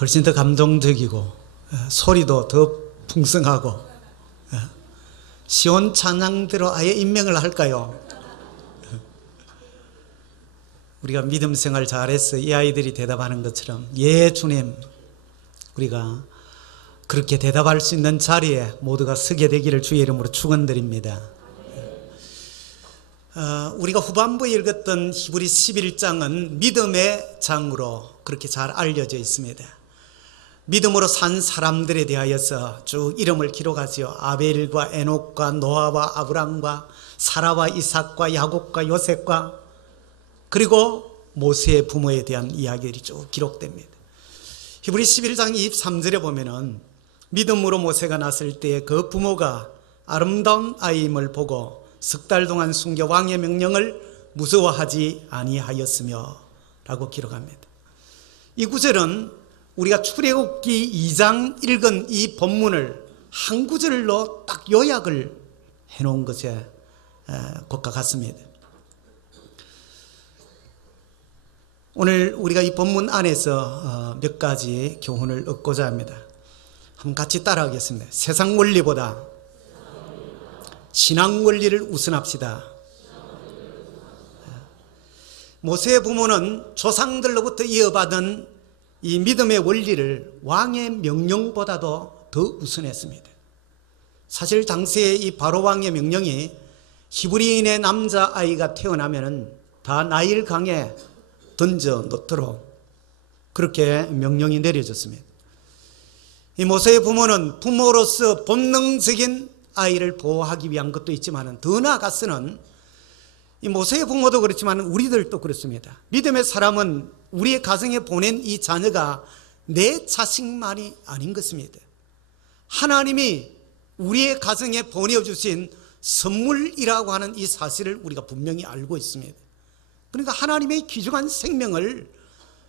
훨씬 더 감동적이고 소리도 더 풍성하고 시온 찬양대로 아예 임명을 할까요? 우리가 믿음 생활 잘해서 이 아이들이 대답하는 것처럼 예 주님, 우리가 그렇게 대답할 수 있는 자리에 모두가 서게 되기를 주의 이름으로 축원드립니다. 우리가 후반부에 읽었던 히브리 11장은 믿음의 장으로 그렇게 잘 알려져 있습니다. 믿음으로 산 사람들에 대하여서 쭉 이름을 기록하지요. 아벨과 에녹과 노아와 아브람과 사라와 이삭과 야곱과 요셉과 그리고 모세의 부모에 대한 이야기들이 쭉 기록됩니다. 히브리 11장 23절에 보면은 믿음으로 모세가 났을 때 그 부모가 아름다운 아이임을 보고 석 달 동안 숨겨 왕의 명령을 무서워하지 아니하였으며 라고 기록합니다. 이 구절은 우리가 출애굽기 2장 읽은 이 본문을 한 구절로 딱 요약을 해놓은 것에 것과 같습니다. 오늘 우리가 이 본문 안에서 몇 가지 교훈을 얻고자 합니다. 한번 같이 따라하겠습니다. 세상 원리보다 신앙 원리를 우선합시다. 모세의 부모는 조상들로부터 이어받은 이 믿음의 원리를 왕의 명령보다도 더 우선했습니다. 사실 당시에 이 바로 왕의 명령이 히브리인의 남자아이가 태어나면 다 나일 강에 던져 놓도록 그렇게 명령이 내려졌습니다. 이 모세의 부모는 부모로서 본능적인 아이를 보호하기 위한 것도 있지만 더 나아가서는 이 모세의 부모도 그렇지만 우리들도 그렇습니다. 믿음의 사람은 우리의 가정에 보낸 이 자녀가 내 자식만이 아닌 것입니다. 하나님이 우리의 가정에 보내주신 선물이라고 하는 이 사실을 우리가 분명히 알고 있습니다. 그러니까 하나님의 귀중한 생명을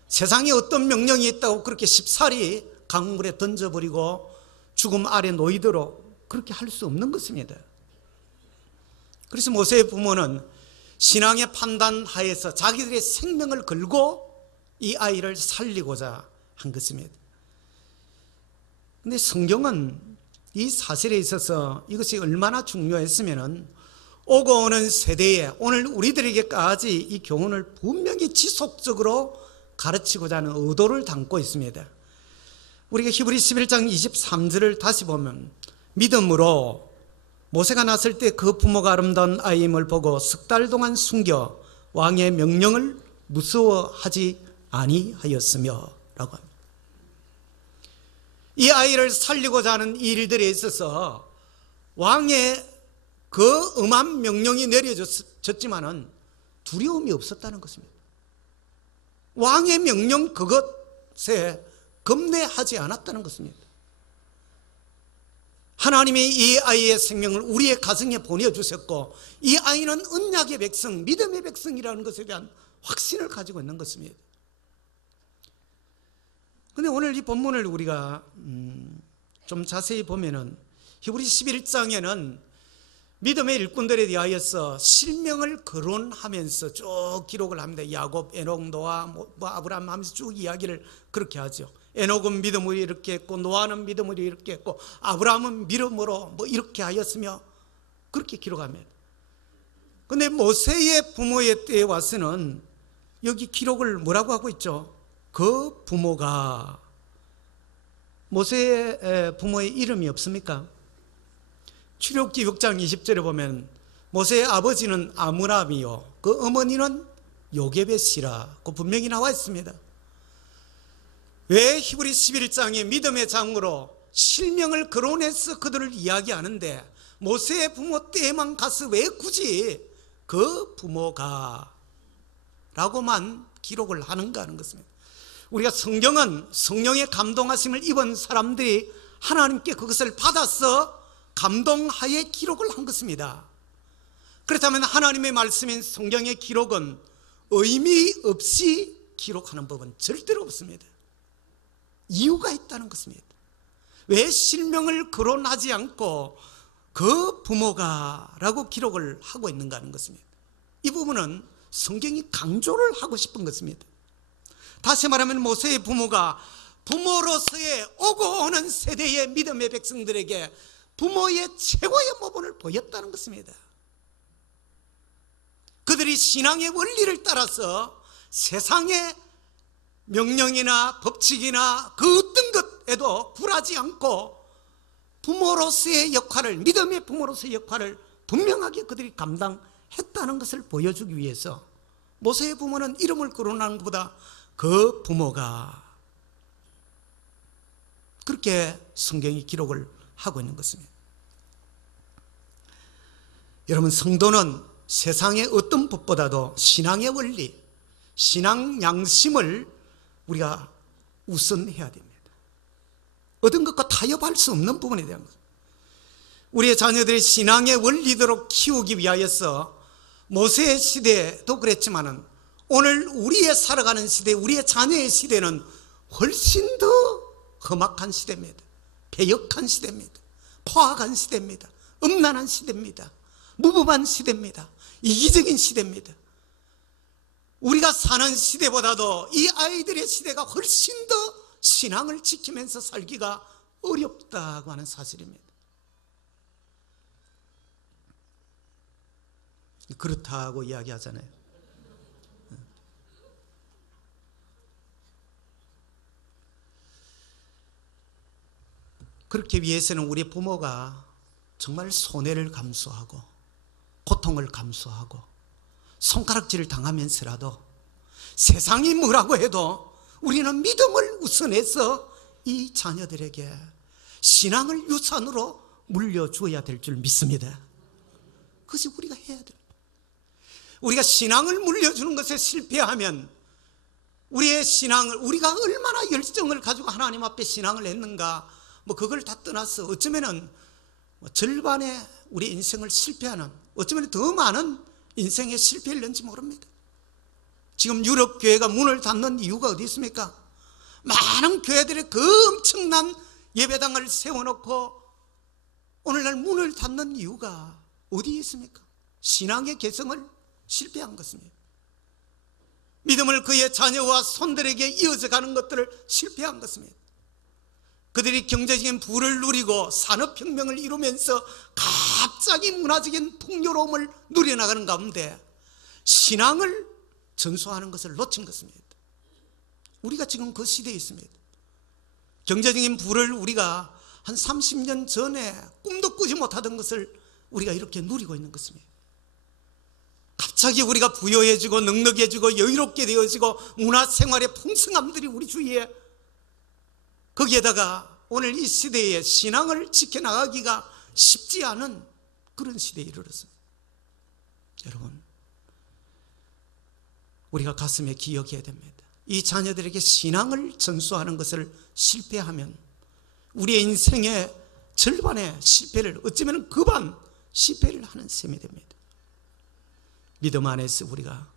세상에 어떤 명령이 있다고 그렇게 쉽사리 강물에 던져버리고 죽음 아래 놓이도록 그렇게 할 수 없는 것입니다. 그래서 모세의 부모는 신앙의 판단 하에서 자기들의 생명을 걸고 이 아이를 살리고자 한 것입니다. 그런데 성경은 이 사실에 있어서 이것이 얼마나 중요했으면 오고 오는 세대에 오늘 우리들에게까지 이 교훈을 분명히 지속적으로 가르치고자 하는 의도를 담고 있습니다. 우리가 히브리 11장 23절을 다시 보면 믿음으로 모세가 났을 때 그 부모가 아름다운 아이임을 보고 석 달 동안 숨겨 왕의 명령을 무서워하지 아니하였으며 라고 합니다. 이 아이를 살리고자 하는 일들에 있어서 왕의 그 엄한 명령이 내려졌지만은 두려움이 없었다는 것입니다. 왕의 명령 그것에 겁내하지 않았다는 것입니다. 하나님이 이 아이의 생명을 우리의 가정에 보내주셨고 이 아이는 언약의 백성, 믿음의 백성이라는 것에 대한 확신을 가지고 있는 것입니다. 그런데 오늘 이 본문을 우리가 좀 자세히 보면은 히브리 11장에는 믿음의 일꾼들에 대하여서 실명을 거론하면서 쭉 기록을 합니다. 야곱, 에녹, 노아, 아브라함 하면서 쭉 이야기를 그렇게 하죠. 에녹은 믿음으로 이렇게 했고 노아는 믿음으로 이렇게 했고 아브라함은 믿음으로 이렇게 하였으며 그렇게 기록합니다. 그런데 모세의 부모의 때에 와서는 여기 기록을 뭐라고 하고 있죠? 그 부모가, 모세의 부모의 이름이 없습니까? 출애굽기 6장 20절에 보면 모세의 아버지는 아므람이요 그 어머니는 요게벳이라고 분명히 나와 있습니다. 왜 히브리 11장에 믿음의 장으로 실명을 거론해서 그들을 이야기하는데 모세의 부모 때에만 가서 왜 굳이 그 부모가 라고만 기록을 하는가 하는 것입니다. 우리가 성경은 성령의 감동하심을 입은 사람들이 하나님께 그것을 받아서 감동하에 기록을 한 것입니다. 그렇다면 하나님의 말씀인 성경의 기록은 의미 없이 기록하는 법은 절대로 없습니다. 이유가 있다는 것입니다. 왜 실명을 거론하지 않고 그 부모가 라고 기록을 하고 있는가 하는 것입니다. 이 부분은 성경이 강조를 하고 싶은 것입니다. 다시 말하면 모세의 부모가 부모로서의 오고 오는 세대의 믿음의 백성들에게 부모의 최고의 모범을 보였다는 것입니다. 그들이 신앙의 원리를 따라서 세상의 명령이나 법칙이나 그 어떤 것에도 굴하지 않고 부모로서의 역할을, 믿음의 부모로서의 역할을 분명하게 그들이 감당했다는 것을 보여주기 위해서 모세의 부모는 이름을 거론하는 것보다 그 부모가 그렇게 성경이 기록을 하고 있는 것입니다. 여러분, 성도는 세상의 어떤 법보다도 신앙의 원리, 신앙 양심을 우리가 우선해야 됩니다. 얻은 것과 타협할 수 없는 부분에 대한 것. 우리의 자녀들이 신앙의 원리대로 키우기 위하여서 모세의 시대도 그랬지만은 오늘 우리의 살아가는 시대, 우리의 자녀의 시대는 훨씬 더 험악한 시대입니다. 배역한 시대입니다. 포악한 시대입니다. 음란한 시대입니다. 무법한 시대입니다. 이기적인 시대입니다. 우리가 사는 시대보다도 이 아이들의 시대가 훨씬 더 신앙을 지키면서 살기가 어렵다고 하는 사실입니다. 그렇다고 이야기하잖아요. 그렇게 위해서는 우리 부모가 정말 손해를 감수하고 고통을 감수하고 손가락질을 당하면서라도 세상이 뭐라고 해도 우리는 믿음을 우선해서 이 자녀들에게 신앙을 유산으로 물려주어야 될 줄 믿습니다. 그것이 우리가 해야 돼요. 우리가 신앙을 물려주는 것에 실패하면 우리의 신앙을, 우리가 얼마나 열정을 가지고 하나님 앞에 신앙을 했는가, 그걸 다 떠나서 어쩌면은 절반의 우리 인생을 실패하는, 어쩌면 더 많은 인생의 실패를 했는지 모릅니다. 지금 유럽 교회가 문을 닫는 이유가 어디 있습니까? 많은 교회들이 그 엄청난 예배당을 세워놓고 오늘날 문을 닫는 이유가 어디에 있습니까? 신앙의 개성을 실패한 것입니다. 믿음을 그의 자녀와 손들에게 이어져 가는 것들을 실패한 것입니다. 그들이 경제적인 부를 누리고 산업혁명을 이루면서 갑자기 문화적인 풍요로움을 누려나가는 가운데 신앙을 전수하는 것을 놓친 것입니다. 우리가 지금 그 시대에 있습니다. 경제적인 부를 우리가 한 30년 전에 꿈도 꾸지 못하던 것을 우리가 이렇게 누리고 있는 것입니다. 갑자기 우리가 부유해지고 넉넉해지고 여유롭게 되어지고 문화생활의 풍성함들이 우리 주위에, 거기에다가 오늘 이 시대에 신앙을 지켜나가기가 쉽지 않은 그런 시대에 이르렀습니다. 여러분, 우리가 가슴에 기억해야 됩니다. 이 자녀들에게 신앙을 전수하는 것을 실패하면 우리의 인생의 절반의 실패를, 어쩌면 급한 실패를 하는 셈이 됩니다. 믿음 안에서 우리가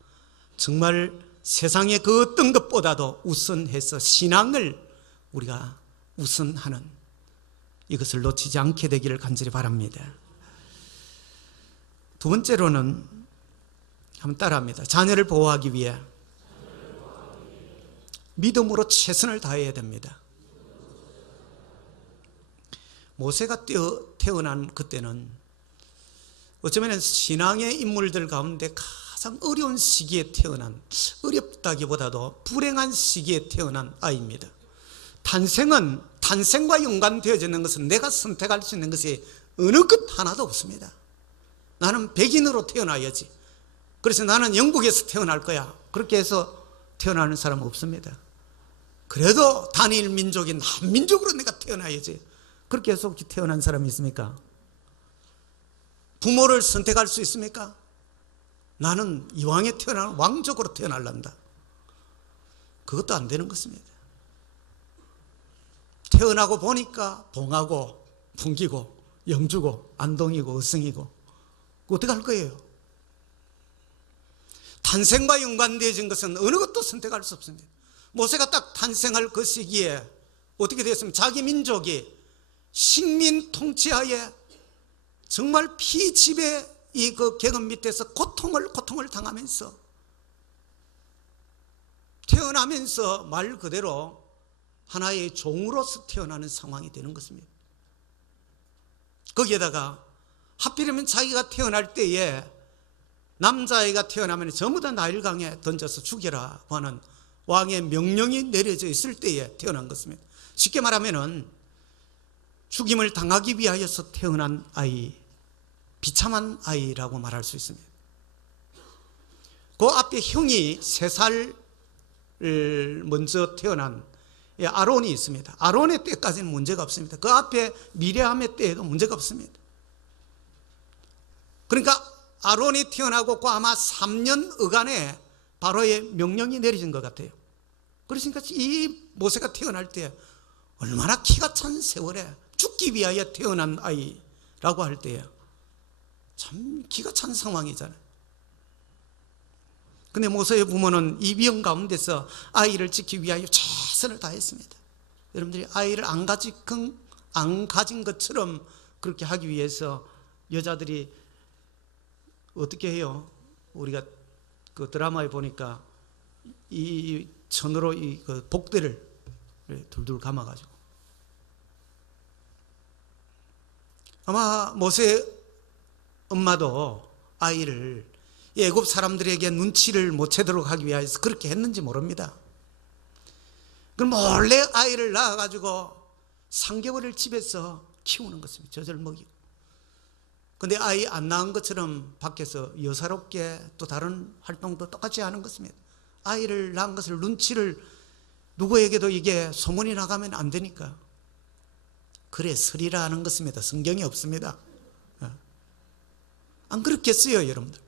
정말 세상의 그 어떤 것보다도 우선해서 신앙을 우리가 우선하는 이것을 놓치지 않게 되기를 간절히 바랍니다. 두 번째로는 한번 따라합니다. 자녀를 보호하기 위해 믿음으로 최선을 다해야 됩니다. 모세가 태어난 그때는 어쩌면 신앙의 인물들 가운데 가장 어려운 시기에 태어난, 어렵다기보다도 불행한 시기에 태어난 아이입니다. 탄생과 연관되어지는 것은 내가 선택할 수 있는 것이 어느 것 하나도 없습니다. 나는 백인으로 태어나야지, 그래서 나는 영국에서 태어날 거야, 그렇게 해서 태어나는 사람은 없습니다. 그래도 단일 민족인 한민족으로 내가 태어나야지, 그렇게 해서 혹시 태어난 사람이 있습니까? 부모를 선택할 수 있습니까? 나는 이왕에 태어나는 왕족으로 태어날란다. 그것도 안 되는 것입니다. 태어나고 보니까 봉하고 풍기고 영주고 안동이고 어성이고 어떻게 할 거예요? 탄생과 연관되어진 것은 어느 것도 선택할 수 없습니다. 모세가 딱 탄생할 그 시기에 어떻게 되었습니까? 자기 민족이 식민 통치하에 정말 피지배 그 계급 밑에서 고통을 당하면서 태어나면서 말 그대로 하나의 종으로서 태어나는 상황이 되는 것입니다. 거기에다가 하필이면 자기가 태어날 때에 남자아이가 태어나면 전부 다 나일강에 던져서 죽여라고 하는 왕의 명령이 내려져 있을 때에 태어난 것입니다. 쉽게 말하면 죽임을 당하기 위하여서 태어난 아이, 비참한 아이라고 말할 수 있습니다. 그 앞에 형이 3살 먼저 태어난 아론이 있습니다. 아론의 때까지는 문제가 없습니다. 그 앞에 미리암의 때에도 문제가 없습니다. 그러니까 아론이 태어나고 그 아마 3년 어간에 바로의 명령이 내려진 것 같아요. 그러니까 이 모세가 태어날 때 얼마나 기가 찬 세월에 죽기 위하여 태어난 아이라고 할 때에 참 기가 찬 상황이잖아요. 근데 모세의 부모는 이 위험 가운데서 아이를 지키기 위하여 최선을 다했습니다. 여러분들이 아이를 안 가진 것처럼 그렇게 하기 위해서 여자들이 어떻게 해요? 우리가 그 드라마에 보니까 이 천으로 그 복대를 둘둘 감아가지고, 아마 모세 엄마도 아이를 애굽 사람들에게 눈치를 못 채도록 하기 위해서 그렇게 했는지 모릅니다. 그럼 몰래 아이를 낳아가지고 3개월을 집에서 키우는 것입니다. 젖을 먹이고. 근데 아이 안 낳은 것처럼 밖에서 여사롭게 또 다른 활동도 똑같이 하는 것입니다. 아이를 낳은 것을 눈치를 누구에게도 이게 소문이 나가면 안 되니까. 그래 서리라 하는 것입니다. 성경이 없습니다. 안 그렇겠어요, 여러분들?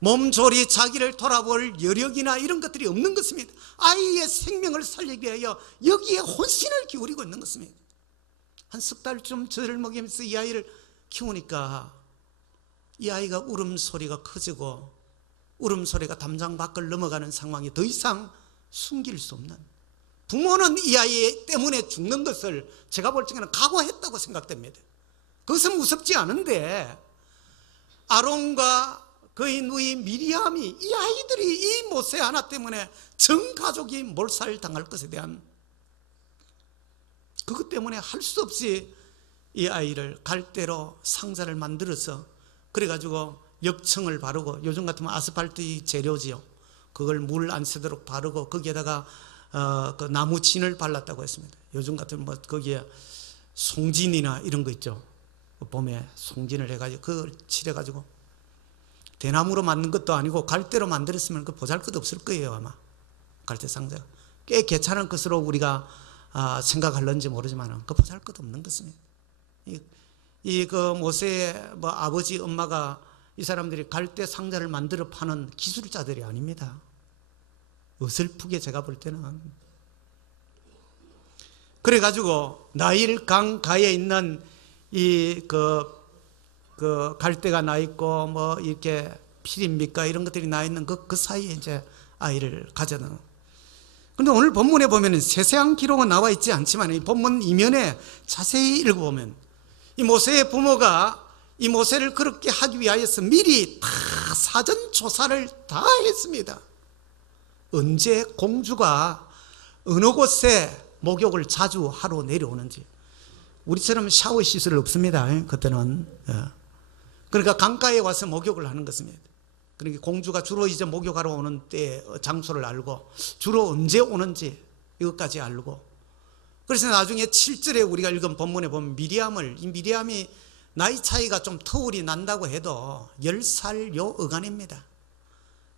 몸조리 자기를 돌아볼 여력이나 이런 것들이 없는 것입니다. 아이의 생명을 살리기 위하여 여기에 혼신을 기울이고 있는 것입니다. 한 석 달쯤 젖을 먹이면서 이 아이를 키우니까 이 아이가 울음소리가 커지고 울음소리가 담장 밖을 넘어가는 상황이 더 이상 숨길 수 없는, 부모는 이 아이 때문에 죽는 것을 제가 볼 적에는 각오했다고 생각됩니다. 그것은 무섭지 않은데 아론과 그의 누이 미리암이, 이 아이들이 이 모세 하나 때문에 전 가족이 몰살당할 것에 대한 그것 때문에 할 수 없이 이 아이를 갈대로 상자를 만들어서 그래가지고 역청을 바르고, 요즘 같으면 아스팔트 재료지요. 그걸 물 안 새도록 바르고 거기에다가 그 나무 진을 발랐다고 했습니다. 요즘 같으면 뭐 거기에 송진이나 이런 거 있죠. 봄에 송진을 해가지고 그걸 칠해가지고, 대나무로 만든 것도 아니고 갈대로 만들었으면 그 보잘것 없을 거예요. 아마 갈대 상자가 꽤 괜찮은 것으로 우리가 생각할런지 모르지만 그 보잘것 없는 것입니다. 그 모세의 뭐 아버지 엄마가 이 사람들이 갈대 상자를 만들어 파는 기술자들이 아닙니다. 어설프게 제가 볼 때는. 그래가지고 나일 강 가에 있는 그 갈대가 나 있고 뭐 이렇게 피리입니까 이런 것들이 나 있는 그 사이에 이제 아이를 가져는. 근데 오늘 본문에 보면은 세세한 기록은 나와 있지 않지만 이 본문 이면에 자세히 읽어보면 이 모세의 부모가 이 모세를 그렇게 하기 위하여서 미리 다 사전 조사를 다 했습니다. 언제 공주가 어느 곳에 목욕을 자주 하러 내려오는지. 우리처럼 샤워 시설 없습니다. 그때는. 그러니까 강가에 와서 목욕을 하는 것입니다. 그러니까 공주가 주로 이제 목욕하러 오는 때 장소를 알고 주로 언제 오는지 이것까지 알고, 그래서 나중에 7절에 우리가 읽은 본문에 보면 이 미리암이 나이 차이가 좀 터울이 난다고 해도 10살 요 어간입니다.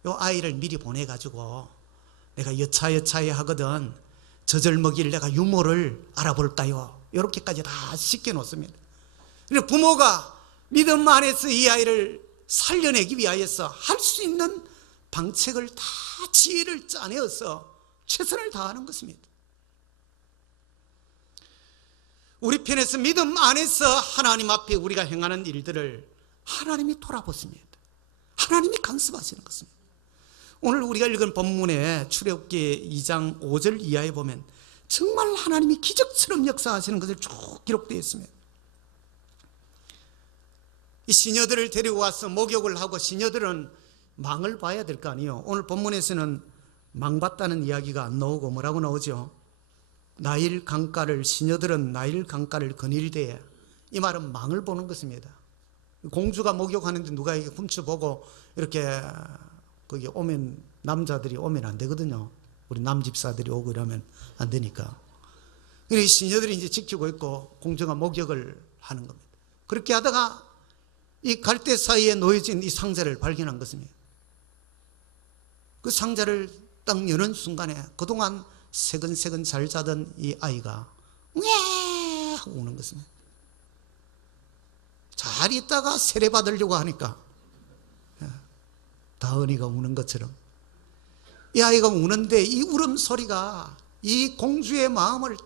요 아이를 미리 보내가지고 내가 여차여차히 하거든 젖을 먹일 내가 유모를 알아볼까요? 이렇게까지 다 시켜놓습니다. 그리고 부모가 믿음 안에서 이 아이를 살려내기 위하여서 할 수 있는 방책을 다 지혜를 짜내어서 최선을 다하는 것입니다. 우리 편에서 믿음 안에서 하나님 앞에 우리가 행하는 일들을 하나님이 돌아보십니다. 하나님이 간섭하시는 것입니다. 오늘 우리가 읽은 본문에 출애굽기 2장 5절 이하에 보면 정말 하나님이 기적처럼 역사하시는 것을 쭉 기록되어 있습니다. 이 시녀들을 데리고 와서 목욕을 하고, 시녀들은 망을 봐야 될 거 아니에요. 오늘 본문에서는 망봤다는 이야기가 안 나오고 뭐라고 나오죠? 나일 강가를, 시녀들은 나일 강가를 거닐되, 이 말은 망을 보는 것입니다. 공주가 목욕하는데 누가 이렇게 훔쳐보고 이렇게 거기 오면, 남자들이 오면 안 되거든요. 우리 남집사들이 오고 이러면 안 되니까. 그래서 시녀들이 이제 지키고 있고 공주가 목욕을 하는 겁니다. 그렇게 하다가 이 갈대 사이에 놓여진 이 상자를 발견한 것입니다. 그 상자를 딱 여는 순간에 그동안 세근세근 잘 자던 이 아이가 왜 하고 우는 것입니다. 잘 있다가 세례받으려고 하니까 다은이가 우는 것처럼 이 아이가 우는데, 이 울음소리가 이 공주의 마음을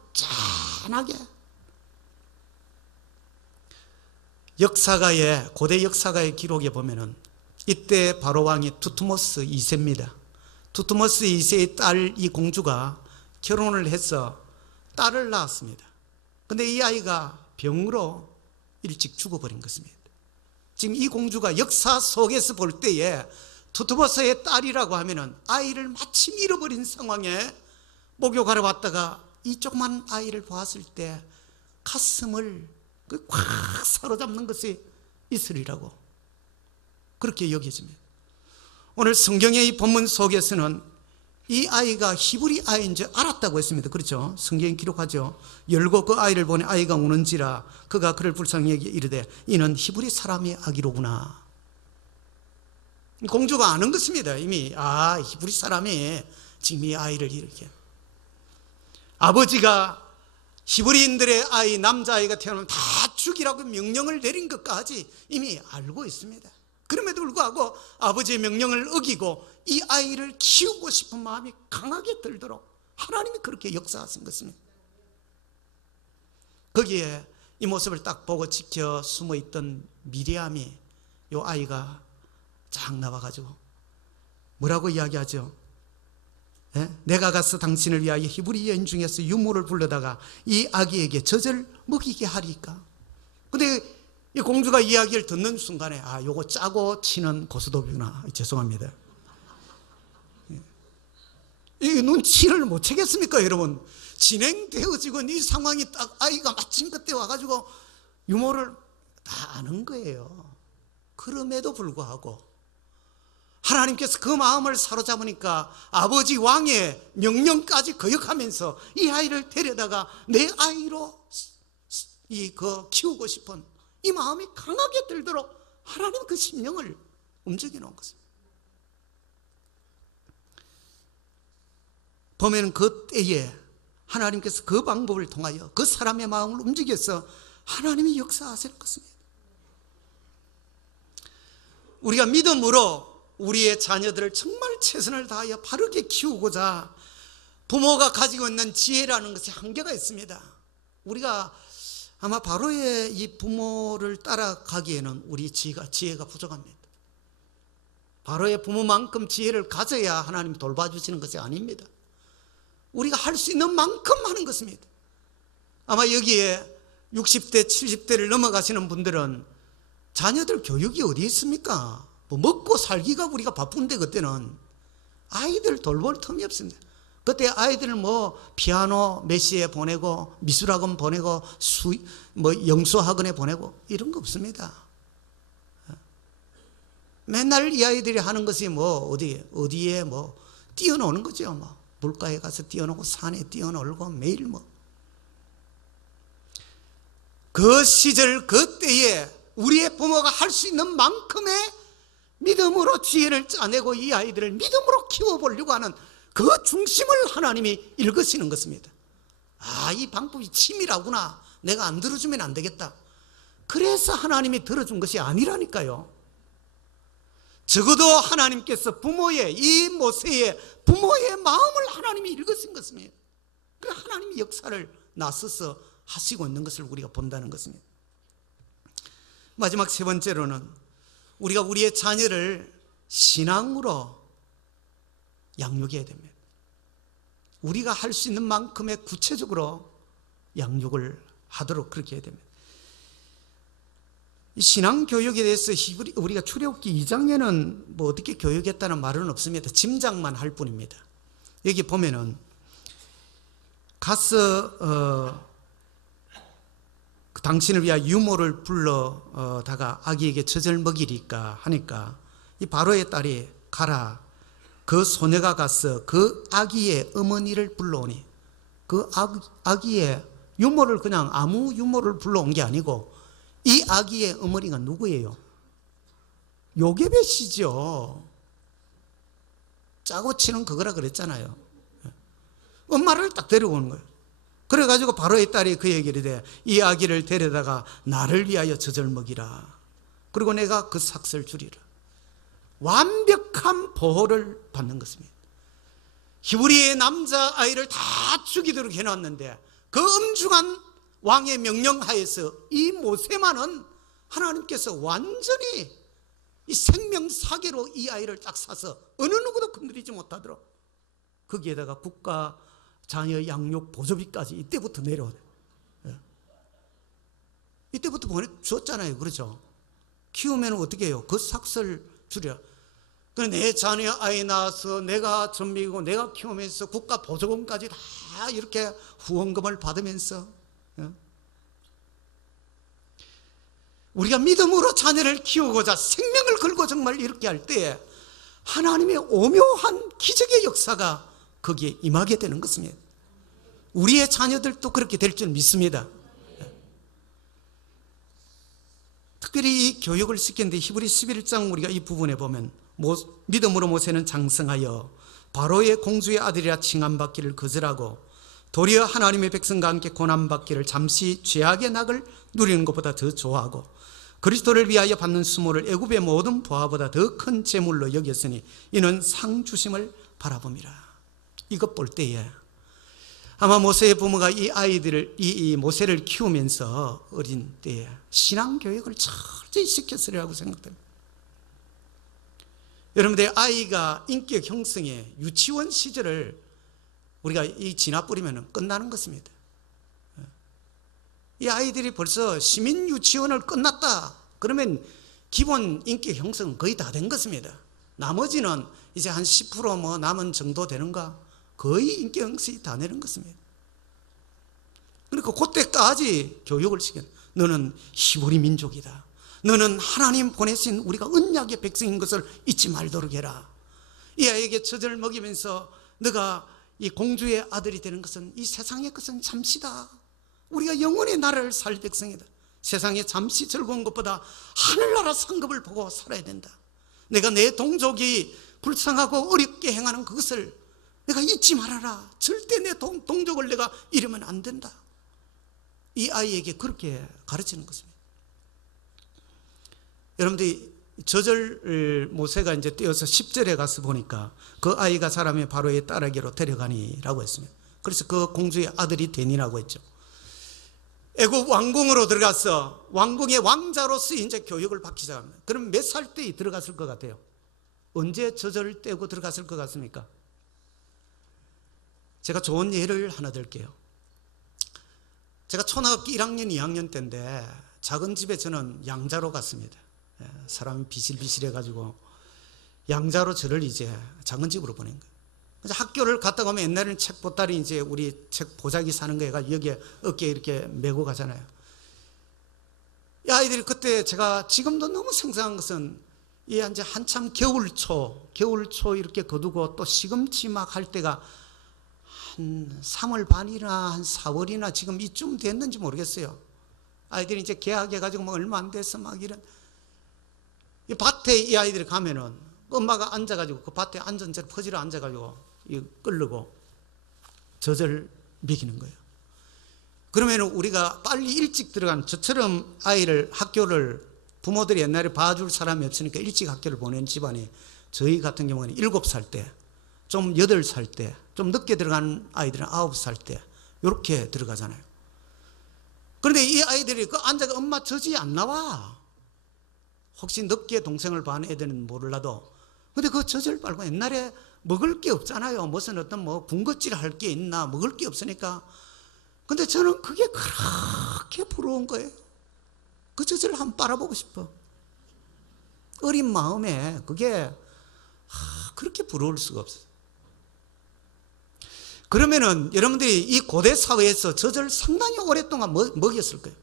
짠하게, 역사가의, 고대 역사가의 기록에 보면은 이때 바로왕이 투트모스 2세입니다. 투트모스 2세의 딸 이 공주가 결혼을 해서 딸을 낳았습니다. 근데 이 아이가 병으로 일찍 죽어버린 것입니다. 지금 이 공주가 역사 속에서 볼 때에 투트모스의 딸이라고 하면은 아이를 마침 잃어버린 상황에 목욕하러 왔다가 이 조그만 아이를 보았을 때 가슴을 꽉 사로잡는 것이 있으리라고 그렇게 여겨집니다. 오늘 성경의 이 본문 속에서는 이 아이가 히브리 아이인 줄 알았다고 했습니다. 그렇죠? 성경이 기록하죠. 열고 그 아이를 보니 아이가 우는지라 그가 그를 불쌍히 여겨 이르되 이는 히브리 사람의 아기로구나. 공주가 아는 것입니다. 이미 히브리 사람이 지금 이 아이를 이렇게, 아버지가 히브리인들의 아이, 남자아이가 태어나면 다 죽이라고 명령을 내린 것까지 이미 알고 있습니다. 그럼에도 불구하고 아버지의 명령을 어기고 이 아이를 키우고 싶은 마음이 강하게 들도록 하나님이 그렇게 역사하신 것입니다. 거기에 이 모습을 딱 보고 지켜 숨어있던 미리암이 이 아이가 쫙 나와가지고 뭐라고 이야기하죠? 내가 가서 당신을 위하여 히브리 여인 중에서 유모를 불러다가 이 아기에게 젖을 먹이게 하리까. 근데 이 공주가 이야기를 듣는 순간에 요거 짜고 치는 고스톱이구나. 죄송합니다. 이 눈치를 못 채겠습니까, 여러분? 진행되어지고 이 상황이 딱 아이가 마침 그때 와가지고 유모를 다 아는 거예요. 그럼에도 불구하고 하나님께서 그 마음을 사로잡으니까 아버지 왕의 명령까지 거역하면서 이 아이를 데려다가 내 아이로 키우고 싶은 이 마음이 강하게 들도록 하나님 그 심령을 움직여 놓은 것입니다. 보면 그 때에 하나님께서 그 방법을 통하여 그 사람의 마음을 움직여서 하나님이 역사하실 것입니다. 우리가 믿음으로 우리의 자녀들을 정말 최선을 다하여 바르게 키우고자 부모가 가지고 있는 지혜라는 것이 한계가 있습니다. 우리가 아마 바로의 이 부모를 따라가기에는 우리 지혜가 부족합니다. 바로의 부모만큼 지혜를 가져야 하나님 돌봐주시는 것이 아닙니다. 우리가 할 수 있는 만큼 하는 것입니다. 아마 여기에 60대, 70대를 넘어가시는 분들은 자녀들 교육이 어디 있습니까? 먹고 살기가 우리가 바쁜데 그때는 아이들 돌볼 틈이 없습니다. 그때 아이들을 피아노 몇 시에 보내고 미술학원 보내고 영수학원에 보내고 이런 거 없습니다. 맨날 이 아이들이 하는 것이 어디에 뛰어노는 거죠. 물가에 가서 뛰어노고 산에 뛰어놀고 매일 그 시절 그 때에 우리의 부모가 할 수 있는 만큼의 믿음으로 지혜를 짜내고 이 아이들을 믿음으로 키워보려고 하는 그 중심을 하나님이 읽으시는 것입니다. 이 방법이 치밀하구나. 내가 안 들어주면 안 되겠다. 그래서 하나님이 들어준 것이 아니라니까요. 적어도 하나님께서 이 모세의 부모의 마음을 하나님이 읽으신 것입니다. 그 하나님이 역사를 나서서 하시고 있는 것을 우리가 본다는 것입니다. 마지막 세 번째로는 우리가 우리의 자녀를 신앙으로 양육해야 됩니다. 우리가 할 수 있는 만큼의 구체적으로 양육을 하도록 그렇게 해야 됩니다. 이 신앙교육에 대해서 우리가 출애굽기 2장에는 어떻게 교육했다는 말은 없습니다. 짐작만 할 뿐입니다. 여기 보면은 가서 그 당신을 위하여 유모를 불러다가 아기에게 젖을 먹이리까 하니까 이 바로의 딸이 가라. 그 소녀가 가서 그 아기의 어머니를 불러오니, 그 아기의 유모를 그냥 아무 유모를 불러온 게 아니고 이 아기의 어머니가 누구예요? 요게벳이죠. 짜고 치는 그거라 그랬잖아요. 엄마를 딱 데리고 오는 거예요. 그래가지고 바로의 딸이 그 얘기를 해. 이 아기를 데려다가 나를 위하여 젖을 먹이라. 그리고 내가 그 삭슬 주리라. 완벽한 보호를 받는 것입니다. 히브리의 남자아이를 다 죽이도록 해놨는데 그 엄중한 왕의 명령하에서 이 모세만은 하나님께서 완전히 이 생명사계로 이 아이를 딱 사서 어느 누구도 건드리지 못하도록, 거기에다가 국가 자녀 양육 보조비까지 이때부터 내려오네. 이때부터 보내줬잖아요. 그렇죠? 키우면 어떻게 해요? 그 삭슬 줄여. 내 자녀 아이 낳아서 내가 전미고 내가 키우면서 국가 보조금까지 다 이렇게 후원금을 받으면서, 우리가 믿음으로 자녀를 키우고자 생명을 걸고 정말 이렇게 할 때에 하나님의 오묘한 기적의 역사가 거기에 임하게 되는 것입니다. 우리의 자녀들도 그렇게 될 줄 믿습니다. 특별히 이 교육을 시켰는데 히브리 11장 우리가 이 부분에 보면 믿음으로 모세는 장성하여 바로의 공주의 아들이라 칭함받기를 거절하고 도리어 하나님의 백성과 함께 고난받기를 잠시 죄악의 낙을 누리는 것보다 더 좋아하고 그리스도를 위하여 받는 수모를 애굽의 모든 보화보다 더 큰 재물로 여겼으니 이는 상 주심을 바라봅니다. 이것 볼 때에 아마 모세의 부모가 이 아이들을 이 모세를 키우면서 어린 때에 신앙교육을 철저히 시켰으리라고 생각됩니다. 여러분들 아이가 인격 형성의 유치원 시절을 우리가 지나버리면 끝나는 것입니다. 이 아이들이 벌써 시민 유치원을 끝났다 그러면 기본 인격 형성은 거의 다 된 것입니다. 나머지는 이제 한 10% 남은 정도 되는가, 거의 인격 형성이 다 되는 것입니다. 그러니까 그때까지 교육을 시켜. 너는 히브리 민족이다. 너는 하나님 보내신 우리가 언약의 백성인 것을 잊지 말도록 해라. 이 아이에게 젖을 먹이면서 너가 이 공주의 아들이 되는 것은 이 세상의 것은 잠시다. 우리가 영원히 나라를 살 백성이다. 세상에 잠시 즐거운 것보다 하늘나라 상급을 보고 살아야 된다. 내가 내 동족이 불쌍하고 어렵게 행하는 그것을 내가 잊지 말아라. 절대 내 동족을 내가 잃으면 안 된다. 이 아이에게 그렇게 가르치는 것입니다. 여러분들이 저절 모세가 이제 떼어서 10절에 가서 보니까 그 아이가 자라면 바로의 딸에게로 데려가니라고 했습니다. 그래서 그 공주의 아들이 되니라고 했죠. 애굽 왕궁으로 들어가서 왕궁의 왕자로서 이제 교육을 받기 시작합니다. 그럼 몇 살 때 들어갔을 것 같아요? 언제 저절을 떼고 들어갔을 것 같습니까? 제가 좋은 예를 하나 들게요. 제가 초등학교 1학년, 2학년 때인데 작은 집에 저는 양자로 갔습니다. 사람이 비실비실해가지고 양자로 저를 이제 작은 집으로 보낸 거예요. 그래서 학교를 갔다 가면 옛날에는 책 보따리 이제 우리 책 보자기 사는 거가 여기에 어깨에 이렇게 메고 가잖아요. 이 아이들이 그때 제가 지금도 너무 생생한 것은 이 이제 한참 겨울초 이렇게 거두고 또 시금치 막 할 때가 한 3월 반이나 한 4월이나 지금 이쯤 됐는지 모르겠어요. 아이들이 이제 개학해가지고 뭐 얼마 안 돼서 막 이런 이 밭에 이 아이들이 가면은 엄마가 앉아가지고 그 밭에 앉은 채로 퍼지러 앉아가지고 이 끌르고 젖을 먹이는 거예요. 그러면은 우리가 빨리 일찍 들어간 저처럼 아이를 학교를 부모들이 옛날에 봐줄 사람이 없으니까 일찍 학교를 보낸 집안이 저희 같은 경우는 7살 때, 좀 8살 때, 좀 늦게 들어간 아이들은 9살 때 이렇게 들어가잖아요. 그런데 이 아이들이 그 앉아가 엄마 젖이 안 나와. 혹시 늦게 동생을 반 애들은 몰라도 근데 그 젖을 빨고 옛날에 먹을 게 없잖아요. 무슨 어떤 뭐 군것질 할 게 있나 먹을 게 없으니까. 근데 저는 그게 그렇게 부러운 거예요. 그 젖을 한번 빨아보고 싶어. 어린 마음에 그게 그렇게 부러울 수가 없어요. 그러면은 여러분들이 이 고대 사회에서 젖을 상당히 오랫동안 먹였을 거예요.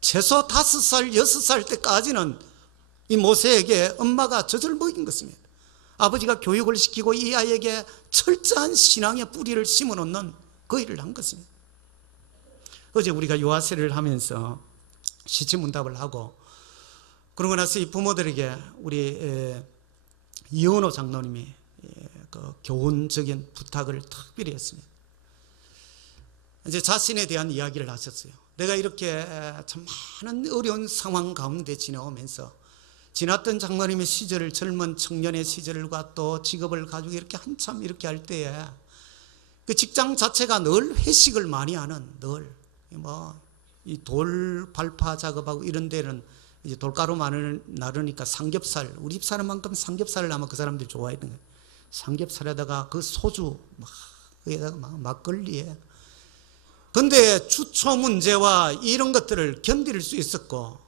최소 5살, 6살 때까지는 이 모세에게 엄마가 젖을 먹인 것입니다. 아버지가 교육을 시키고 이 아이에게 철저한 신앙의 뿌리를 심어놓는 그 일을 한 것입니다. 어제 우리가 유아세를 하면서 시치문답을 하고 그러고 나서 이 부모들에게 우리 이은호 장로님이 그 교훈적인 부탁을 특별히 했습니다. 이제 자신에 대한 이야기를 하셨어요. 내가 이렇게 참 많은 어려운 상황 가운데 지나오면서 지났던 장로님의 시절을, 젊은 청년의 시절과 또 직업을 가지고 이렇게 한참 이렇게 할 때에 그 직장 자체가 늘 회식을 많이 하는, 늘 이 돌 발파 작업하고 이런 데는 이제 돌가루 나르니까 삼겹살, 우리 집 사람만큼 삼겹살을 아마 그 사람들이 좋아했던 거예요. 삼겹살에다가 그 소주 거기다가 막걸리에. 근데 주초 문제와 이런 것들을 견딜 수 있었고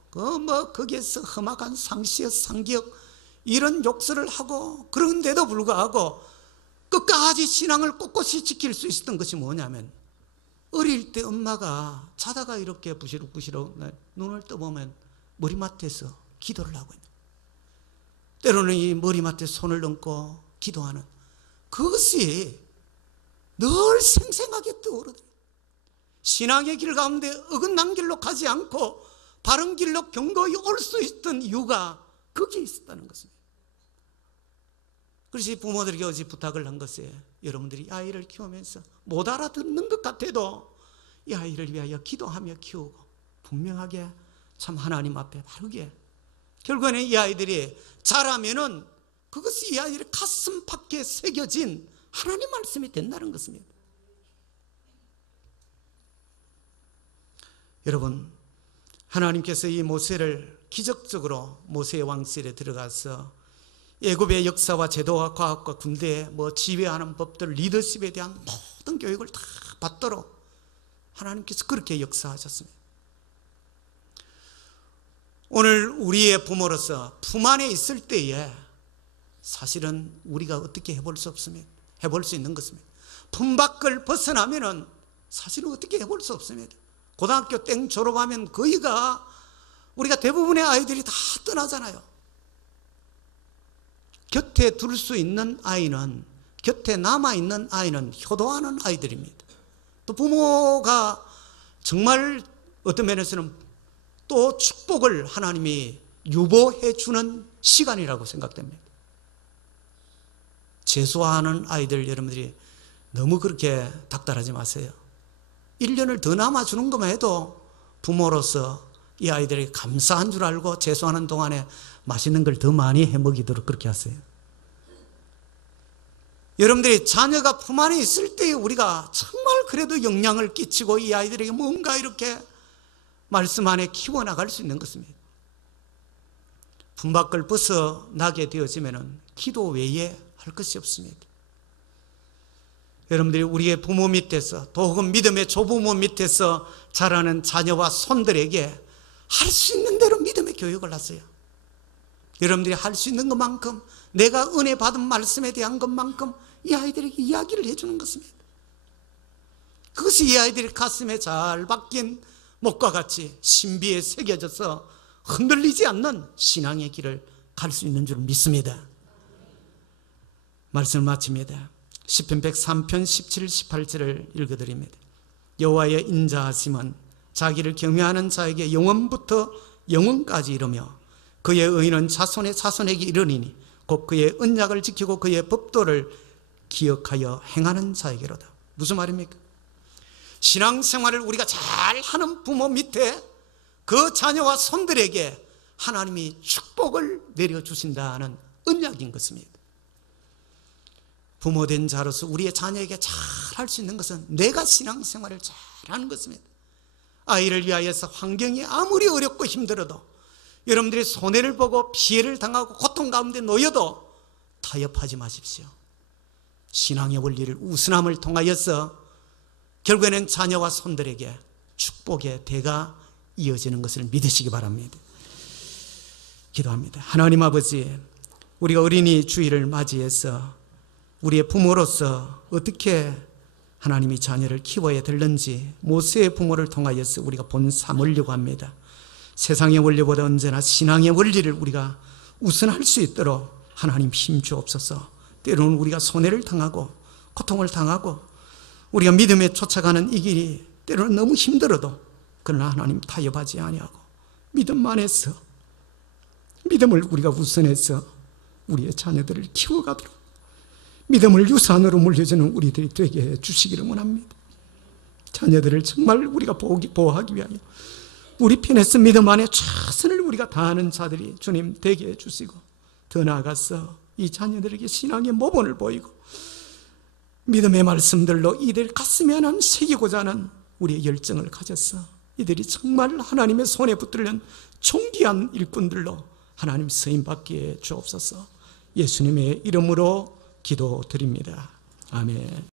거기에서 험악한 상시의 상기역 이런 욕설을 하고, 그런데도 불구하고 끝까지 신앙을 꼿꼿이 지킬 수 있었던 것이 뭐냐면, 어릴 때 엄마가 자다가 이렇게 부시럭부시럭 눈을 떠보면 머리맡에서 기도를 하고 있는, 때로는 이 머리맡에 손을 얹고 기도하는 그것이 늘 생생하게 떠오르더라. 신앙의 길 가운데 어긋난 길로 가지 않고 바른 길로 견고히 올 수 있던 이유가 거기에 있었다는 것입니다. 그래서 부모들에게 어제 부탁을 한 것에, 여러분들이 아이를 키우면서 못 알아듣는 것 같아도 이 아이를 위하여 기도하며 키우고 분명하게 참 하나님 앞에 바르게, 결국에는 이 아이들이 자라면은 그것이 이 아이들의 가슴 밖에 새겨진 하나님 말씀이 된다는 것입니다. 여러분, 하나님께서 이 모세를 기적적으로 모세의 왕실에 들어가서 애굽의 역사와 제도와 과학과 군대, 지휘하는 법들, 리더십에 대한 모든 교육을 다 받도록 하나님께서 그렇게 역사하셨습니다. 오늘 우리의 부모로서 품 안에 있을 때에 사실은 우리가 어떻게 해볼 수 없습니다. 해볼 수 있는 것입니다. 품 밖을 벗어나면은 사실은 어떻게 해볼 수 없습니다. 고등학교 땡 졸업하면 거의가 우리가 대부분의 아이들이 다 떠나잖아요. 곁에 둘 수 있는 아이는, 곁에 남아있는 아이는 효도하는 아이들입니다. 또 부모가 정말 어떤 면에서는 또 축복을 하나님이 유보해 주는 시간이라고 생각됩니다. 재수하는 아이들 여러분들이 너무 그렇게 닥달하지 마세요. 1년을 더 남아주는 것만 해도 부모로서 이 아이들에게 감사한 줄 알고 재수하는 동안에 맛있는 걸 더 많이 해먹이도록 그렇게 하세요. 여러분들이 자녀가 품 안에 있을 때 우리가 정말 그래도 영향을 끼치고 이 아이들에게 뭔가 이렇게 말씀 안에 키워나갈 수 있는 것입니다. 품 밖을 벗어나게 되어지면 기도 외에 할 것이 없습니다. 여러분들이 우리의 부모 밑에서, 또 혹은 믿음의 조부모 밑에서 자라는 자녀와 손들에게 할 수 있는 대로 믿음의 교육을 하세요. 여러분들이 할 수 있는 것만큼, 내가 은혜 받은 말씀에 대한 것만큼 이 아이들에게 이야기를 해주는 것입니다. 그것이 이 아이들의 가슴에 잘 박힌 목과 같이 신비에 새겨져서 흔들리지 않는 신앙의 길을 갈 수 있는 줄 믿습니다. 말씀을 마칩니다. 시편 103편 17, 18절을 읽어드립니다. 여호와의 인자하심은 자기를 경외하는 자에게 영원부터 영원까지 이르며 그의 의는 자손의 자손에게 이르리니 곧 그의 언약을 지키고 그의 법도를 기억하여 행하는 자에게로다. 무슨 말입니까? 신앙생활을 우리가 잘하는 부모 밑에 그 자녀와 손들에게 하나님이 축복을 내려주신다는 언약인 것입니다. 부모된 자로서 우리의 자녀에게 잘 할 수 있는 것은 내가 신앙생활을 잘하는 것입니다. 아이를 위하여서 환경이 아무리 어렵고 힘들어도, 여러분들이 손해를 보고 피해를 당하고 고통 가운데 놓여도 타협하지 마십시오. 신앙의 원리를, 우순함을 통하여서 결국에는 자녀와 손들에게 축복의 대가 이어지는 것을 믿으시기 바랍니다. 기도합니다. 하나님 아버지, 우리가 어린이 주일을 맞이해서 우리의 부모로서 어떻게 하나님이 자녀를 키워야 되는지 모세의 부모를 통하여서 우리가 본 삼으려고 합니다. 세상의 원리보다 언제나 신앙의 원리를 우리가 우선할 수 있도록 하나님 힘 주옵소서. 때로는 우리가 손해를 당하고 고통을 당하고 우리가 믿음에 쫓아가는 이 길이 때로는 너무 힘들어도 그러나 하나님 타협하지 아니하고 믿음 안에서 믿음을 우리가 우선해서 우리의 자녀들을 키워가도록 믿음을 유산으로 물려주는 우리들이 되게 해 주시기를 원합니다. 자녀들을 정말 우리가 보호하기 위하여 우리 편에서 믿음 안에 최선을 우리가 다하는 자들이 주님 되게 해 주시고, 더 나아가서 이 자녀들에게 신앙의 모본을 보이고 믿음의 말씀들로 이들 가슴에 하나 새기고자 하는 우리의 열정을 가졌어 이들이 정말 하나님의 손에 붙들린 존귀한 일꾼들로 하나님 쓰임받게 해 주옵소서. 예수님의 이름으로 기도드립니다. 아멘.